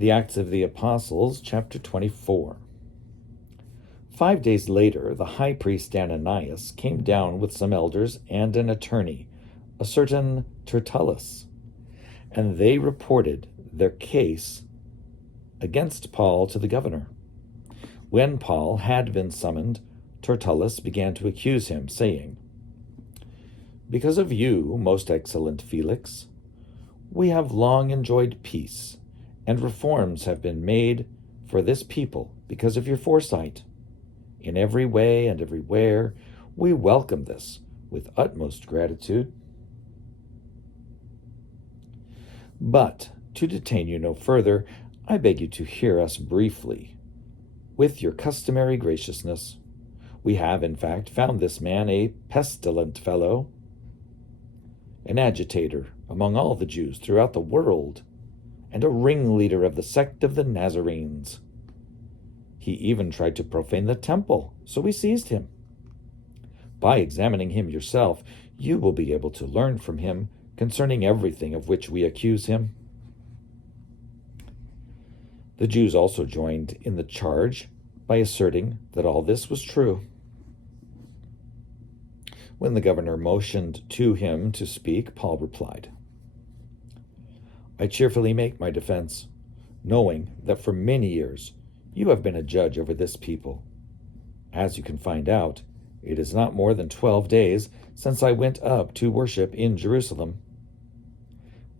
The Acts of the Apostles, chapter 24. 5 days later, the high priest Ananias came down with some elders and an attorney, a certain Tertullus, and they reported their case against Paul to the governor. When Paul had been summoned, Tertullus began to accuse him, saying, "Because of you, most excellent Felix, we have long enjoyed peace, and reforms have been made for this people because of your foresight. In every way and everywhere, we welcome this with utmost gratitude. But to detain you no further, I beg you to hear us briefly. With your customary graciousness, we have, in fact, found this man a pestilent fellow, an agitator among all the Jews throughout the world, and a ringleader of the sect of the Nazarenes. He even tried to profane the temple, so we seized him. By examining him yourself, you will be able to learn from him concerning everything of which we accuse him." The Jews also joined in the charge by asserting that all this was true. When the governor motioned to him to speak, Paul replied, "I cheerfully make my defense, knowing that for many years you have been a judge over this people. As you can find out, it is not more than 12 days since I went up to worship in Jerusalem.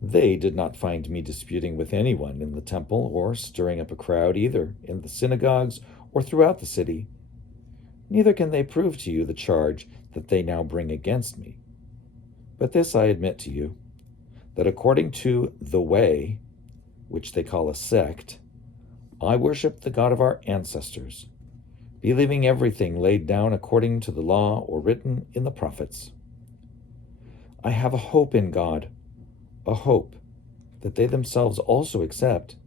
They did not find me disputing with anyone in the temple or stirring up a crowd either in the synagogues or throughout the city. Neither can they prove to you the charge that they now bring against me. But this I admit to you, that according to the way, which they call a sect, I worship the God of our ancestors, believing everything laid down according to the law or written in the prophets. I have a hope in God, a hope that they themselves also accept,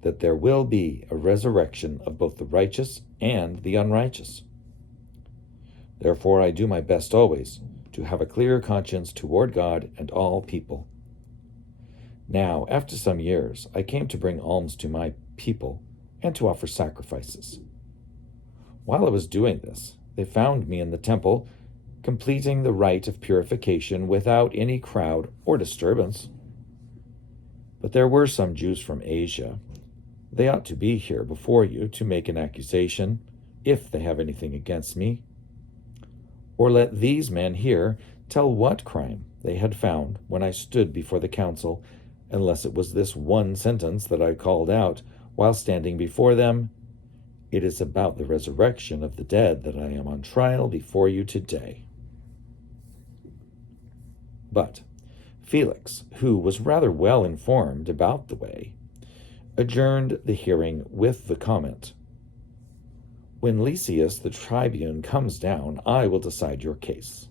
that there will be a resurrection of both the righteous and the unrighteous. Therefore I do my best always to have a clear conscience toward God and all people. Now, after some years, I came to bring alms to my people and to offer sacrifices. While I was doing this, they found me in the temple, completing the rite of purification without any crowd or disturbance. But there were some Jews from Asia. They ought to be here before you to make an accusation, if they have anything against me. Or let these men here tell what crime they had found when I stood before the council, unless it was this one sentence that I called out while standing before them, 'It is about the resurrection of the dead that I am on trial before you today.' But Felix, who was rather well informed about the way, adjourned the hearing with the comment, 'When Lysias the tribune comes down, I will decide your case.'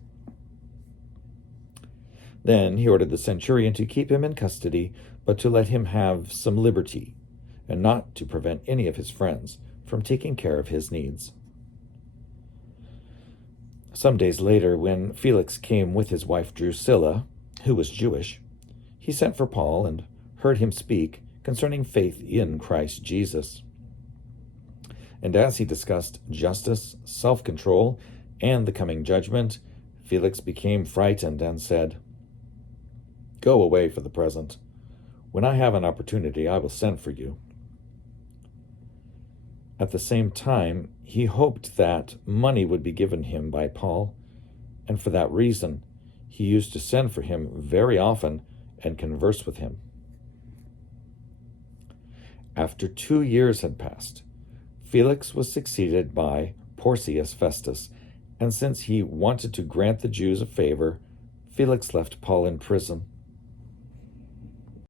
Then he ordered the centurion to keep him in custody, but to let him have some liberty, and not to prevent any of his friends from taking care of his needs. Some days later, when Felix came with his wife Drusilla, who was Jewish, he sent for Paul and heard him speak concerning faith in Christ Jesus. And as he discussed justice, self-control, and the coming judgment, Felix became frightened and said, 'Go away for the present. When I have an opportunity, I will send for you.' At the same time, he hoped that money would be given him by Paul, and for that reason, he used to send for him very often and converse with him. After 2 years had passed, Felix was succeeded by Porcius Festus, and since he wanted to grant the Jews a favor, Felix left Paul in prison.